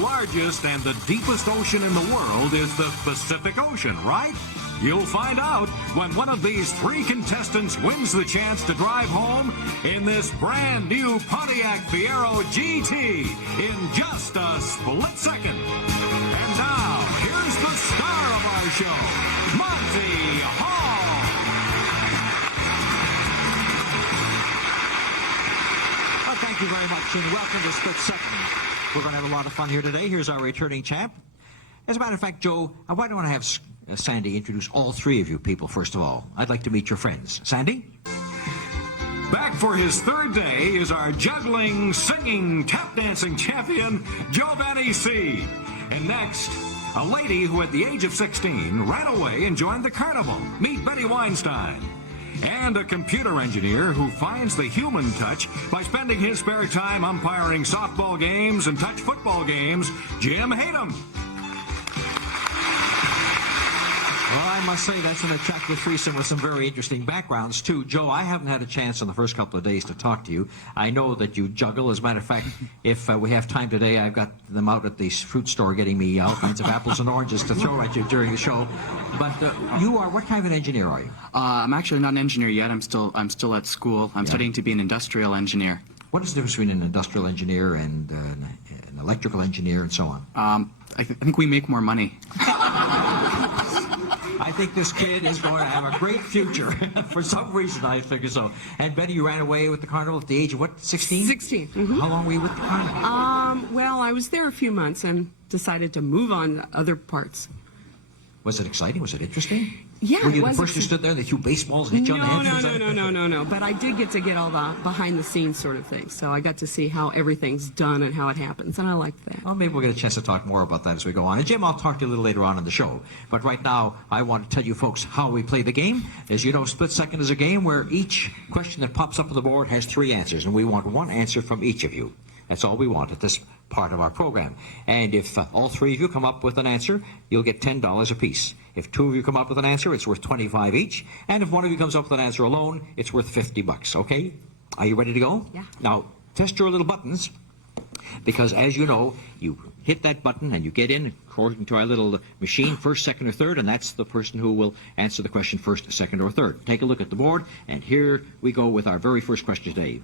largest and the deepest ocean in the world is the Pacific Ocean, right? You'll find out when one of these three contestants wins the chance to drive home in this brand new Pontiac Fiero GT in just a split second. And now, here's the star of our show, Monty Hall. Well, thank you very much, and welcome to Split Second. We're going to have a lot of fun here today. Here's our returning champ. As a matter of fact, Joe, why don't I have Sandy introduce all three of you people, first of all. I'd like to meet your friends. Sandy? Back for his third day is our juggling, singing, tap dancing champion, Bettie C. And next, a lady who at the age of 16 ran away and joined the carnival. Meet Betty Weinstein. And a computer engineer who finds the human touch by spending his spare time umpiring softball games and touch football games, Jim Hayden. Well, I must say that's an attractive threesome with some very interesting backgrounds, too. Joe, I haven't had a chance in the first couple of days to talk to you. I know that you juggle. As a matter of fact, if we have time today, I've got them out at the fruit store getting me all kinds of apples and oranges to throw at you during the show. But you are, what kind of an engineer are you? I'm actually not an engineer yet. I'm still at school. I'm studying to be an industrial engineer. What is the difference between an industrial engineer and an electrical engineer and so on? I think we make more money. I think this kid is going to have a great future. For some reason, I figure so. And Betty, you ran away with the carnival at the age of what, 16? 16. Mm-hmm. How long were you with the carnival? Well, I was there a few months and decided to move on to other parts. Was it exciting? Was it interesting? Yeah, Were you it was the person who stood there and they threw baseballs and hit you on the head? No. But I did get to get all the behind-the-scenes sort of things. So I got to see how everything's done and how it happens, and I liked that. Well, maybe we'll get a chance to talk more about that as we go on. And Jim, I'll talk to you a little later on in the show. But right now, I want to tell you folks how we play the game. As you know, Split Second is a game where each question that pops up on the board has three answers, and we want one answer from each of you. That's all we want at this part of our program. And if all three of you come up with an answer, you'll get $10 apiece. If two of you come up with an answer, it's worth $25 each. And if one of you comes up with an answer alone, it's worth $50, okay? Are you ready to go? Yeah. Now, test your little buttons, because as you know, you hit that button and you get in according to our little machine, first, second, or third, and that's the person who will answer the question first, second, or third. Take a look at the board, and here we go with our very first question today.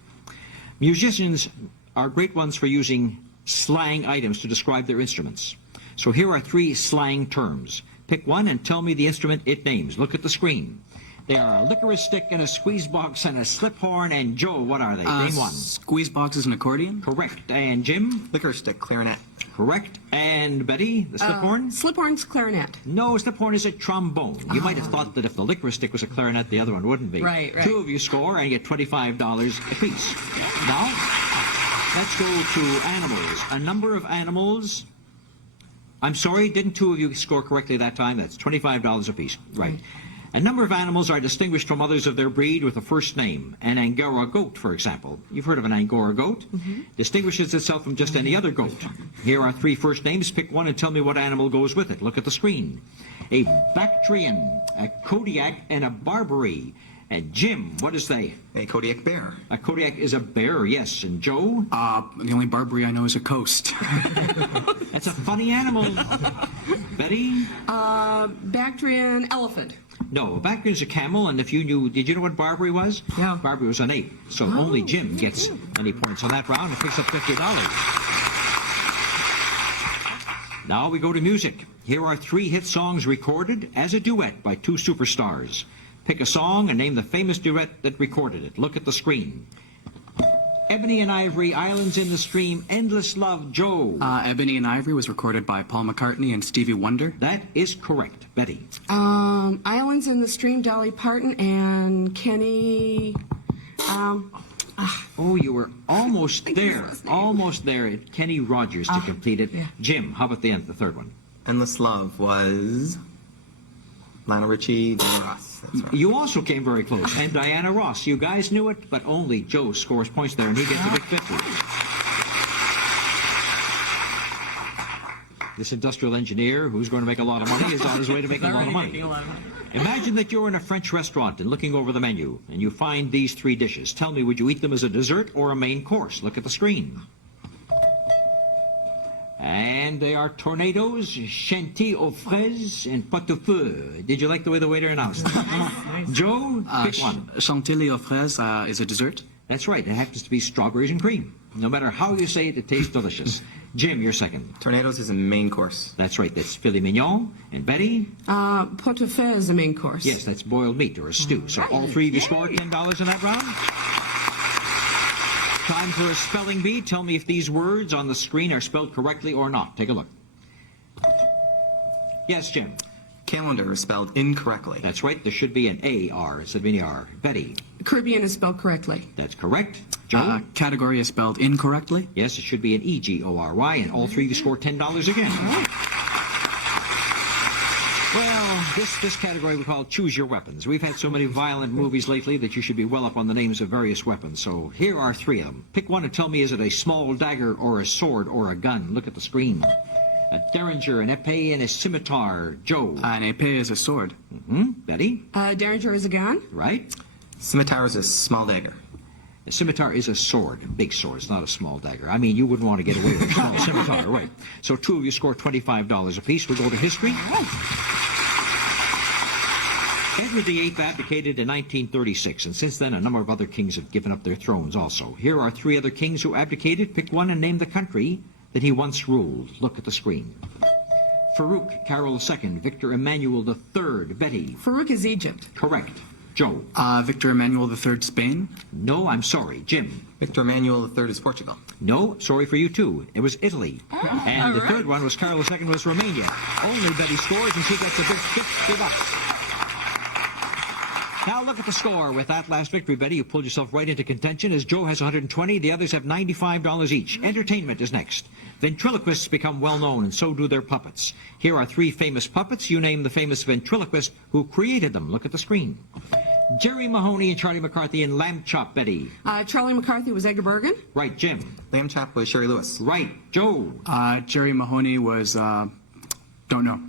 Musicians are great ones for using slang items to describe their instruments. So here are three slang terms. Pick one and tell me the instrument it names. Look at the screen. They are a licorice stick and a squeeze box and a slip horn. And Joe, what are they? Name one. Squeeze box is an accordion? Correct. And Jim? Licorice stick, clarinet. Correct. And Betty, the slip horn? Slip horn's clarinet. No, slip horn is a trombone. You might have thought that if the licorice stick was a clarinet, the other one wouldn't be. Right. Two of you score and get $25 apiece. Now, let's go to animals. A number of animals. I'm sorry, didn't two of you score correctly that time? That's $25 apiece. Right. A number of animals are distinguished from others of their breed with a first name. An Angora goat, for example. You've heard of an Angora goat? Mm-hmm. Distinguishes itself from just any other goat. Here are three first names. Pick one and tell me what animal goes with it. Look at the screen. A Bactrian, a Kodiak, and a Barbary. And Jim, what is they? A Kodiak bear. A Kodiak is a bear, yes. And Joe? The only Barbary I know is a coast. That's a funny animal. Betty? Bactrian elephant. No, a Bactrian is a camel, and if you knew, did you know what Barbary was? Yeah. Barbary was an ape. So only Jim gets any points on that round and picks up $50. Now we go to music. Here are three hit songs recorded as a duet by two superstars. Pick a song and name the famous duet that recorded it. Look at the screen. Ebony and Ivory, Islands in the Stream, Endless Love, Joe. Ebony and Ivory was recorded by Paul McCartney and Stevie Wonder. That is correct. Betty. Islands in the Stream, Dolly Parton and Kenny. Oh, you were almost there. Almost there. Kenny Rogers to complete it. Yeah. Jim, how about the end, the third one? Endless Love was Lionel Richie, Diana Ross. That's right. You also came very close. And Diana Ross. You guys knew it, but only Joe scores points there, and he gets a big 50. This industrial engineer, who's going to make a lot of money, is on his way to making a lot of money. Imagine that you're in a French restaurant and looking over the menu, and you find these three dishes. Tell me, would you eat them as a dessert or a main course? Look at the screen. And they are tornadoes, chantilly aux fraises, and pot au feu. Did you like the way the waiter announced it? Joe, pick one. Chantilly aux fraises is a dessert. That's right. It happens to be strawberries and cream. No matter how you say it, it tastes delicious. Jim, you're second. Tornadoes is a main course. That's right. That's filet mignon. And Betty? Pot au feu is the main course. Yes, that's boiled meat or a stew. So all three of you scored $10 in that round. Time for a spelling bee. Tell me if these words on the screen are spelled correctly or not. Take a look. Yes, Jim. Calendar is spelled incorrectly. That's right. There should be an A-R instead of an E-R. Betty? Caribbean is spelled correctly. That's correct. Joe? Category is spelled incorrectly. Yes, it should be an E-G-O-R-Y, and all three of you scored $10 again. Well, this category we call Choose Your Weapons. We've had so many violent movies lately that you should be well up on the names of various weapons. So here are three of them. Pick one and tell me, is it a small dagger or a sword or a gun? Look at the screen. A derringer, an épée, and a scimitar. Joe? An épée is a sword. Betty? Derringer is a gun. Right. Scimitar is a small dagger. A scimitar is a sword, a big sword. It's not a small dagger. I mean, you wouldn't want to get away with a small scimitar, right? So two of you score $25 apiece. We'll go to history. Edward VIII abdicated in 1936, and since then a number of other kings have given up their thrones also. Here are three other kings who abdicated. Pick one and name the country that he once ruled. Look at the screen. Farouk, Carol II, Victor Emmanuel III, Betty. Farouk is Egypt. Correct. Joe? Victor Emmanuel III, Spain. No, I'm sorry. Jim? Victor Emmanuel III is Portugal. No, sorry for you too. It was Italy. And the third one was Carol II was Romania. Only Betty scores and she gets a big $50. Now look at the score. With that last victory, Betty, you pulled yourself right into contention as Joe has 120, the others have $95 each. Entertainment is next. Ventriloquists become well known, and so do their puppets. Here are three famous puppets. You name the famous ventriloquist who created them. Look at the screen. Jerry Mahoney and Charlie McCarthy in Lamb Chop, Betty. Charlie McCarthy was Edgar Bergen. Right, Jim. Lamb Chop was Sherry Lewis. Right, Joe. Jerry Mahoney was, don't know.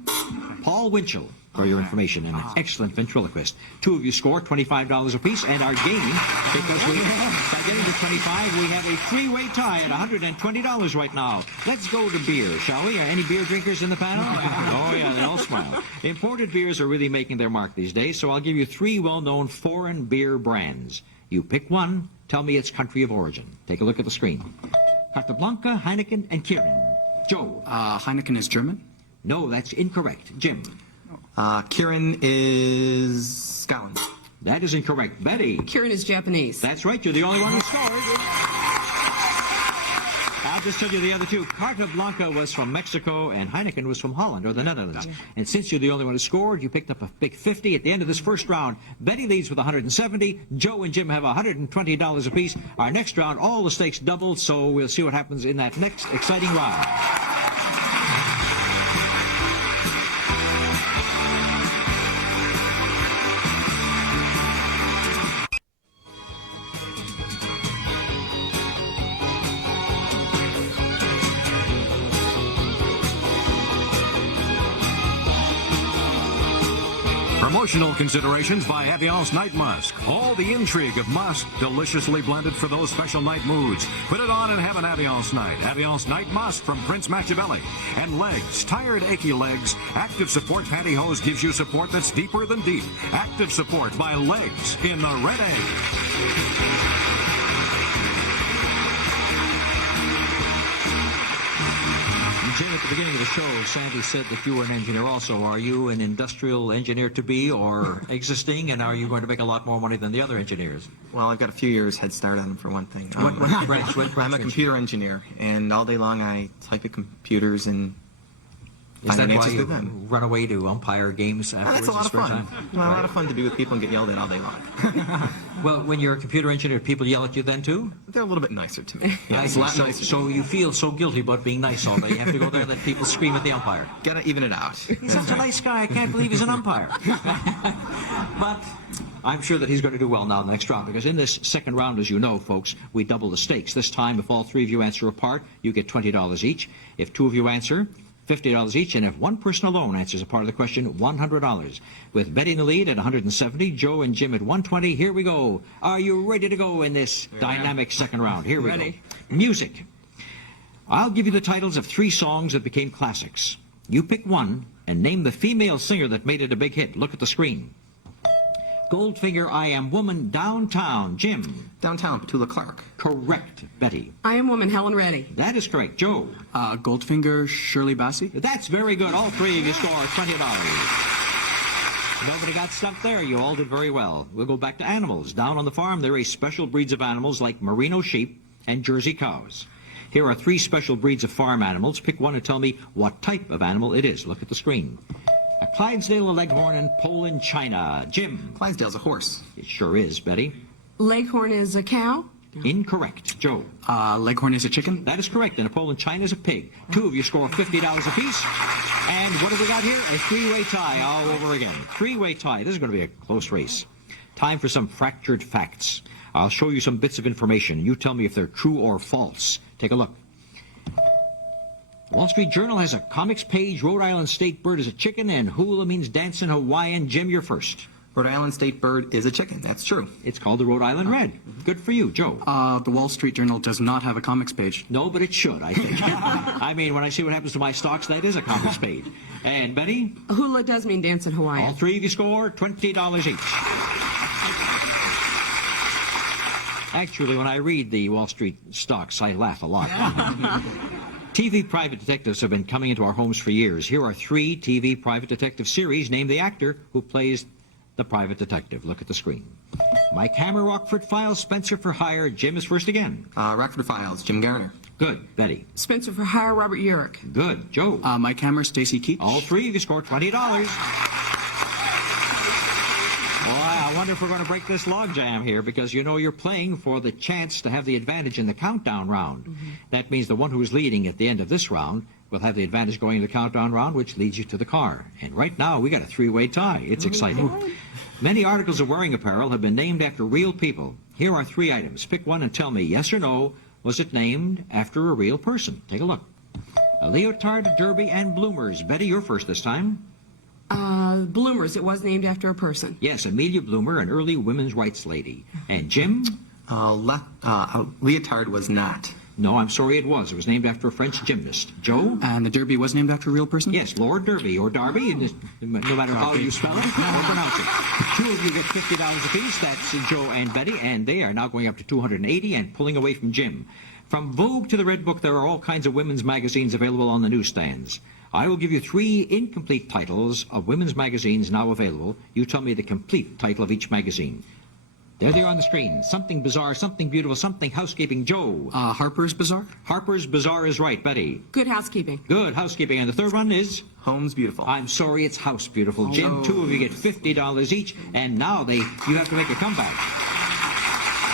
Paul Winchell, for your information, and an excellent ventriloquist. Two of you score $25 apiece, and our game, because by getting to 25, we have a three-way tie at $120 right now. Let's go to beer, shall we? Are any beer drinkers in the panel? Oh, yeah, they all smile. Imported beers are really making their mark these days, so I'll give you three well-known foreign beer brands. You pick one, tell me its country of origin. Take a look at the screen. Casablanca, Heineken, and Kirin. Joe? Heineken is German. No, that's incorrect. Jim? Kirin is Scotland. That is incorrect. Betty? Kirin is Japanese. That's right. You're the only one who scored. I'll just tell you the other two. Casablanca was from Mexico, and Heineken was from Holland, or the Netherlands. And since you're the only one who scored, you picked up a big 50 at the end of this first round. Betty leads with 170. Joe and Jim have $120 apiece. Our next round, all the stakes doubled, so we'll see what happens in that next exciting round. Promotional considerations by Evian's Night Musk. All the intrigue of musk, deliciously blended for those special night moods. Put it on and have an Evian's Night. Evian's Night Musk from Prince Machiavelli. And legs, tired, achy legs. Active Support Pantyhose gives you support that's deeper than deep. Active Support by Legs in the Red Egg. Jim, at the beginning of the show, Sandy said that you were an engineer also. Are you an industrial engineer to be or existing, and are you going to make a lot more money than the other engineers? Well, I've got a few years head start on them for one thing. What I'm a computer engineer, and all day long I type at computers and Is that why answers you to them. run away to umpire games afterwards? That's a lot of in spare fun. time? A lot of fun to be with people and get yelled at all day long. Well, when you're a computer engineer, people yell at you then too? They're a little bit nicer to me. I It's a see. lot nicer. So you feel so guilty about being nice all day. You have to go there and let people scream at the umpire. Gotta even it out. He's such a nice guy. I can't believe he's an umpire. But I'm sure that he's going to do well now in the next round, because in this second round, as you know, folks, we double the stakes. This time, if all three of you answer apart, you get $20 each. If two of you answer, $50 each, and if one person alone answers a part of the question, $100. With Betty in the lead at 170, Joe and Jim at 120. Here we go. Are you ready to go in this dynamic second round? Here we go. Music. I'll give you the titles of 3 songs that became classics. You pick one and name the female singer that made it a big hit. Look at the screen. Goldfinger, I Am Woman, Downtown. Jim. Downtown, Petula Clark. Correct. Betty. I Am Woman, Helen Reddy. That is correct. Joe. Goldfinger, Shirley Bassey. That's very good. All 3 of you score $20. Nobody got stumped there. You all did very well. We'll go back to animals. Down on the farm, there are special breeds of animals like merino sheep and Jersey cows. Here are 3 special breeds of farm animals. Pick one and tell me what type of animal it is. Look at the screen. A Clydesdale, a Leghorn, and Poland China. Jim. Clydesdale's a horse. It sure is. Betty. Leghorn is a cow. Incorrect. Joe. Leghorn is a chicken. That is correct. And a Poland China is a pig. 2 of you score $50 apiece. And what have we got here? A 3-way tie all over again. 3-way tie. This is going to be a close race. Time for some fractured facts. I'll show you some bits of information. You tell me if they're true or false. Take a look. Wall Street Journal has a comics page. Rhode Island state bird is a chicken, and hula means dance in Hawaiian. Jim, you're first. Rhode Island state bird is a chicken. That's true. It's called the Rhode Island Red. Good for you. Joe. The Wall Street Journal does not have a comics page. No, but it should, I think. I mean, when I see what happens to my stocks, that is a comics page. And Betty? Hula does mean dance in Hawaii. All 3 of you score $20 each. Actually, when I read the Wall Street stocks, I laugh a lot. TV private detectives have been coming into our homes for years. Here are 3 TV private detective series. Name the actor who plays the private detective. Look at the screen. Mike Hammer, Rockford Files, Spencer for Hire. Jim is first again. Rockford Files, Jim Garner. Good. Betty. Spencer for Hire, Robert Urich. Good. Joe. Mike Hammer, Stacy Keach. All 3 of you score $20. Well, I wonder if we're going to break this logjam here, because you know you're playing for the chance to have the advantage in the countdown round. That means the one who's leading at the end of this round will have the advantage going to the countdown round, which leads you to the car. And right now, we got a 3-way tie. It's exciting. Many articles of wearing apparel have been named after real people. Here are 3 items. Pick one and tell me, yes or no, was it named after a real person? Take a look. A leotard, derby, and bloomers. Betty, you're first this time. Bloomers, it was named after a person. Yes, Amelia Bloomer, an early women's rights lady. And Jim? Leotard was not. No, I'm sorry, it was. It was named after a French gymnast. Joe? And the Derby was named after a real person? Yes, Lord Derby, or Darby, no matter how you spell it or pronounce it. 2 of you get $50 apiece. That's Joe and Betty, and they are now going up to $280 and pulling away from Jim. From Vogue to the Red Book, there are all kinds of women's magazines available on the newsstands. I will give you 3 incomplete titles of women's magazines now available. You tell me the complete title of each magazine. There they are on the screen. Something Bizarre, Something Beautiful, Something Housekeeping. Joe. Harper's Bazaar? Harper's Bazaar is right. Betty. Good Housekeeping. Good Housekeeping. And the third one is? Home's Beautiful. I'm sorry, it's House Beautiful. Jim, 2 of you get $50 each, and now you have to make a comeback.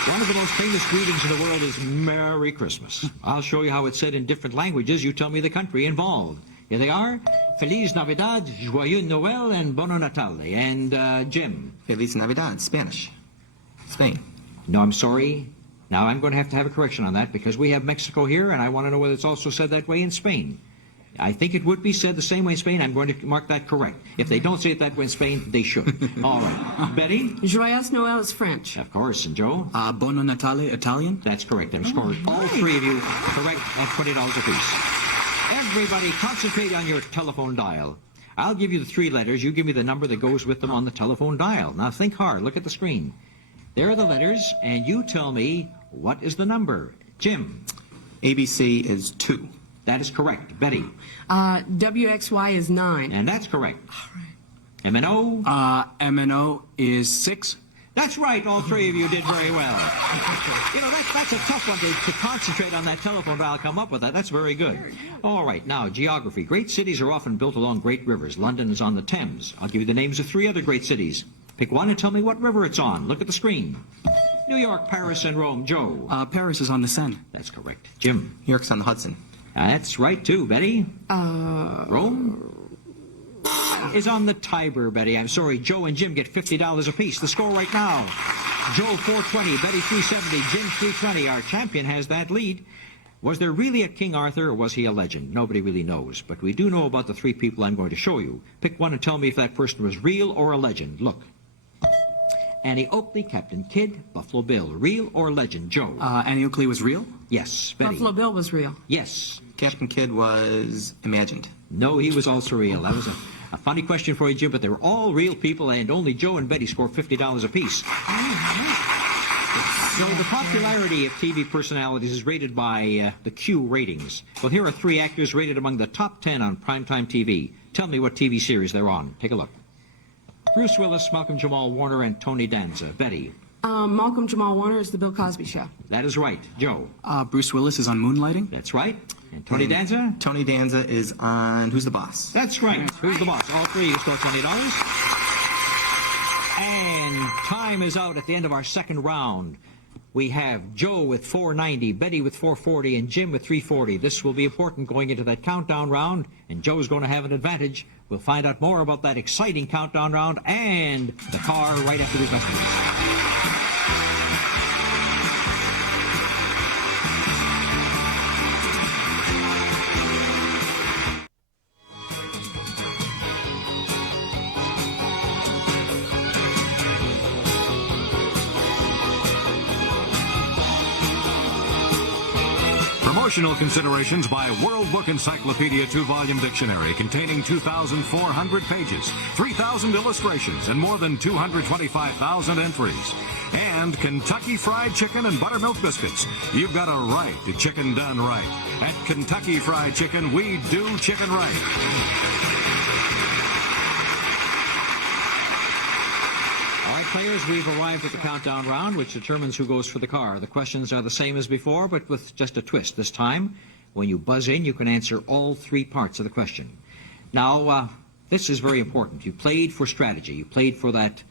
One of the most famous greetings in the world is Merry Christmas. I'll show you how it's said in different languages. You tell me the country involved. Here they are. Feliz Navidad, Joyeux Noël, and Bono Natale. And Jim. Feliz Navidad, Spanish. Spain. No, I'm sorry. Now I'm going to have a correction on that, because we have Mexico here, and I want to know whether it's also said that way in Spain. I think it would be said the same way in Spain. I'm going to mark that correct. If they don't say it that way in Spain, they should. All right. Betty? Joyeux Noël is French. Of course. And Joe? Bono Natale, Italian? That's correct. I'm scoring all 3 of you correct at $20 apiece. Everybody concentrate on your telephone dial. I'll give you the 3 letters. You give me the number that goes with them on the telephone dial. Now think hard. Look at the screen. There are the letters, and you tell me what is the number. Jim? ABC is 2. That is correct. Betty? WXY is 9. And that's correct. All right. M&O? MNO is 6. That's right. All 3 of you did very well. You know, that's a tough one to concentrate on that telephone dial, come up with that. That's very good. All right. Now, geography. Great cities are often built along great rivers. London is on the Thames. I'll give you the names of 3 other great cities. Pick one and tell me what river it's on. Look at the screen. New York, Paris, and Rome. Joe? Paris is on the Seine. That's correct. Jim? New York's on the Hudson. That's right, too. Betty? Rome is on the Tiber, Betty. I'm sorry. Joe and Jim get $50 apiece. The score right now. Joe, 420. Betty, 370. Jim, 320. Our champion has that lead. Was there really a King Arthur, or was he a legend? Nobody really knows. But we do know about the 3 people I'm going to show you. Pick one and tell me if that person was real or a legend. Look. Annie Oakley, Captain Kidd, Buffalo Bill. Real or legend? Joe? Annie Oakley was real? Yes. Betty? Buffalo Bill was real. Yes. Captain Kidd was imagined. No, he was also real. That was a funny question for you, Jim, but they were all real people, and only Joe and Betty scored $50 apiece. So the popularity of TV personalities is rated by the Q ratings. Well, here are 3 actors rated among the top 10 on primetime TV. Tell me what TV series they're on. Take a look. Bruce Willis, Malcolm Jamal Warner, and Tony Danza. Betty. Malcolm Jamal Warner is The Bill Cosby Show. That is right. Joe. Bruce Willis is on Moonlighting. That's right. And Tony Danza? Tony Danza is on Who's the Boss? That's right. Who's the Boss? All 3 score $20. And time is out at the end of our second round. We have Joe with 490, Betty with 440, and Jim with 340. This will be important going into that countdown round, and Joe's going to have an advantage. We'll find out more about that exciting countdown round and the car right after these messages. Promotional considerations by World Book Encyclopedia 2-volume dictionary containing 2,400 pages, 3,000 illustrations, and more than 225,000 entries. And Kentucky Fried Chicken and Buttermilk Biscuits. You've got a right to chicken done right. At Kentucky Fried Chicken, we do chicken right. Players, we've arrived at the countdown round, which determines who goes for the car. The questions are the same as before, but with just a twist. This time, when you buzz in, you can answer all 3 parts of the question. Now, this is very important. You played for strategy. You played for that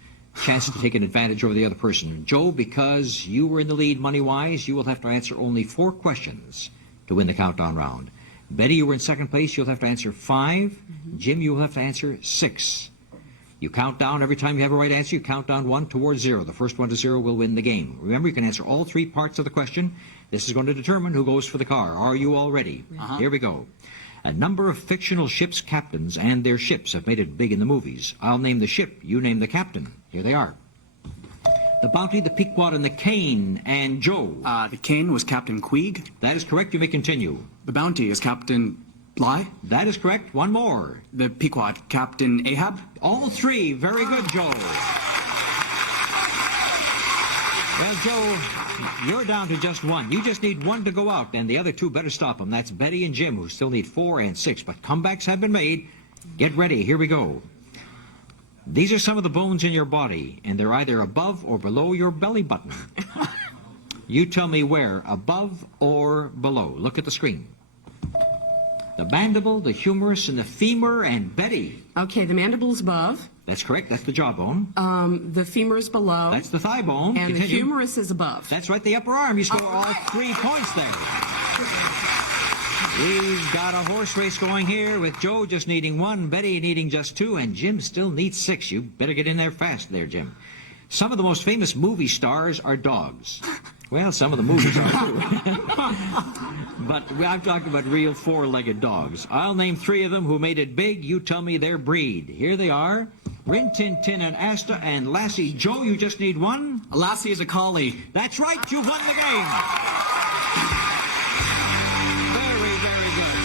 chance to take an advantage over the other person. Joe, because you were in the lead money-wise, you will have to answer only 4 questions to win the countdown round. Betty, you were in second place. You'll have to answer 5. Jim, you will have to answer 6. You count down every time you have a right answer. You count down 1 towards 0. The first one to 0 will win the game. Remember, you can answer all 3 parts of the question. This is going to determine who goes for the car. Are you all ready? Here we go. A number of fictional ships' captains and their ships have made it big in the movies. I'll name the ship. You name the captain. Here they are. The Bounty, the Pequod, and the Cane. And Joe. The Cane was Captain Queeg. That is correct. You may continue. The Bounty is Captain Bligh. That is correct. One more. The Pequod, Captain Ahab. All 3. Very good, Joe. Well, Joe, you're down to just 1. You just need 1 to go out, and the other 2 better stop them. That's Betty and Jim, who still need 4 and 6. But comebacks have been made. Get ready. Here we go. These are some of the bones in your body, and they're either above or below your belly button. You tell me where, above or below. Look at the screen. The mandible, the humerus, and the femur, and Betty. Okay, the mandible's above. That's correct. That's the jawbone. The femur is below. That's the thigh bone. And Continue. the humerus is above. That's right, the upper arm. You score all 3 points there. We've got a horse race going here with Joe just needing 1, Betty needing just 2, and Jim still needs 6. You better get in there fast there, Jim. Some of the most famous movie stars are dogs. Well, some of the movies are too. But I'm talking about real 4-legged dogs. I'll name 3 of them who made it big. You tell me their breed. Here they are. Rin Tin Tin and Asta and Lassie. Joe, you just need 1. Lassie is a collie. That's right. You've won the game. Very, very good.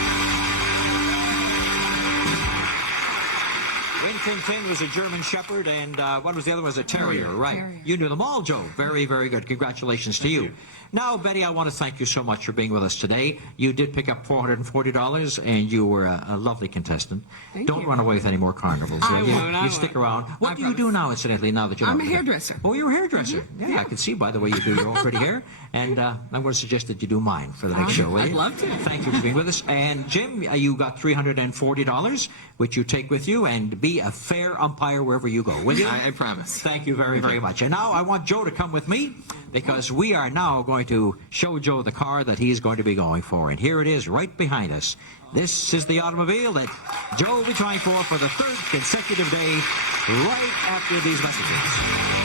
Rin Tin Tin was a German Shepherd, and what was the other one? Was a terrier, right? Terrier. You knew them all, Joe. Very, very good. Congratulations to you. Now, Betty, I want to thank you so much for being with us today. You did pick up $440, and you were a lovely contestant. Don't run away with any more carnivals. I will you? won't, I You stick won't. around. What do you do now, incidentally, now that you're I'm not a there? hairdresser. Oh, you're a hairdresser. Yeah, I can see by the way you do your own pretty hair. And I'm going to suggest that you do mine for the next show, will I'd you? love to. Thank you for being with us. And Jim, you got $340, which you take with you, and be a fair umpire wherever you go, will you? I promise. Thank you very, very much. And now I want Joe to come with me, because we are now going to show Joe the car that he's going to be going for. And here it is right behind us. This is the automobile that Joe will be trying for the 3rd consecutive day, right after these messages.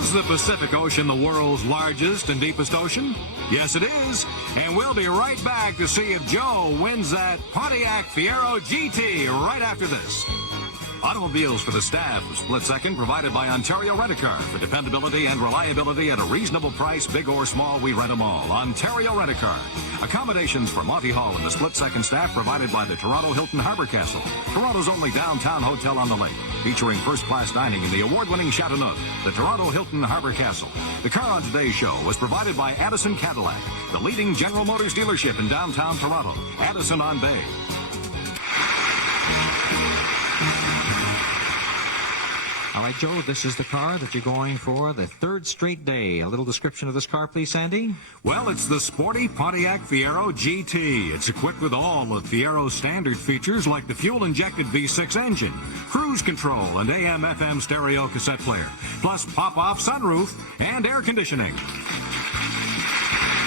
Is the Pacific Ocean the world's largest and deepest ocean? Yes, it is. And we'll be right back to see if Joe wins that Pontiac Fiero GT right after this. Automobiles for the staff of Split Second provided by Ontario Rent-A-Car. For dependability and reliability at a reasonable price, big or small, we rent them all. Ontario Rent-A-Car. Accommodations for Monty Hall and the Split Second staff provided by the Toronto Hilton Harbor Castle, Toronto's only downtown hotel on the lake, featuring first-class dining in the award-winning Chateauneuf, the Toronto Hilton Harbor Castle. The car on today's show was provided by Addison Cadillac, the leading General Motors dealership in downtown Toronto. Addison on Bay. All right, Joe, this is the car that you're going for the third straight day. A little description of this car, please, Sandy. Well, it's the sporty Pontiac Fiero GT. It's equipped with all of Fiero's standard features like the fuel-injected V6 engine, cruise control, and AM/FM stereo cassette player, plus pop-off sunroof and air conditioning.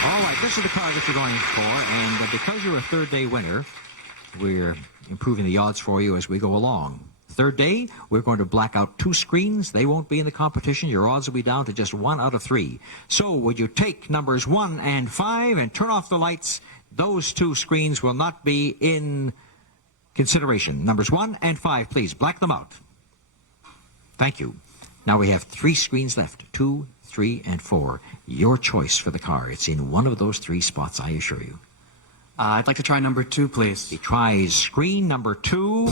All right, this is the car that you're going for, and because you're a third-day winner, we're improving the odds for you as we go along. Third day, we're going to black out 2 screens. They won't be in the competition. Your odds will be down to just 1 out of 3. So would you take numbers 1 and 5 and turn off the lights? Those 2 screens will not be in consideration. Numbers 1 and 5, please, black them out. Thank you. Now we have 3 screens left, 2, 3, and 4. Your choice for the car. It's in one of those 3 spots, I assure you. I'd like to try number 2, please. He tries screen number 2.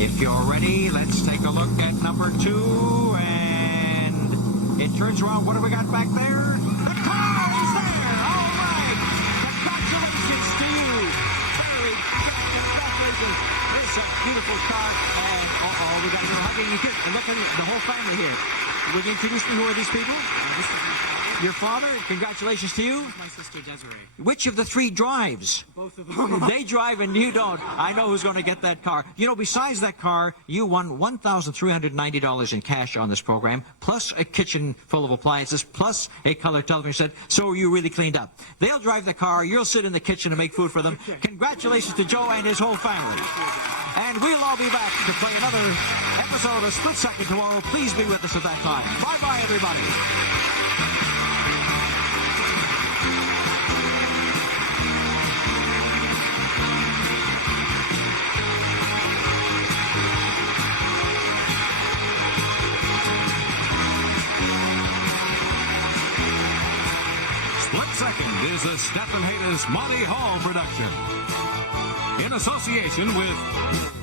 If you're ready, let's take a look at number 2. And it turns around. What do we got back there? The car is there. All right. Congratulations to you. Very congratulations. It's a beautiful car. And we got to hugging you. Look at the whole family here. Would you introduce me? Who are these people? This is my father. Your father? Congratulations to you. My sister Desiree. Which of the 3 drives? Both of them. They drive and you don't. I know who's going to get that car. You know, besides that car, you won $1,390 in cash on this program, plus a kitchen full of appliances, plus a color television set, so you really cleaned up. They'll drive the car, you'll sit in the kitchen and make food for them. Congratulations to Joe and his whole family. And we'll all be back to play another episode of Split Second tomorrow. Please be with us at that time. Bye-bye, everybody. Split Second is a Stephen Hayes Monty Hall production in association with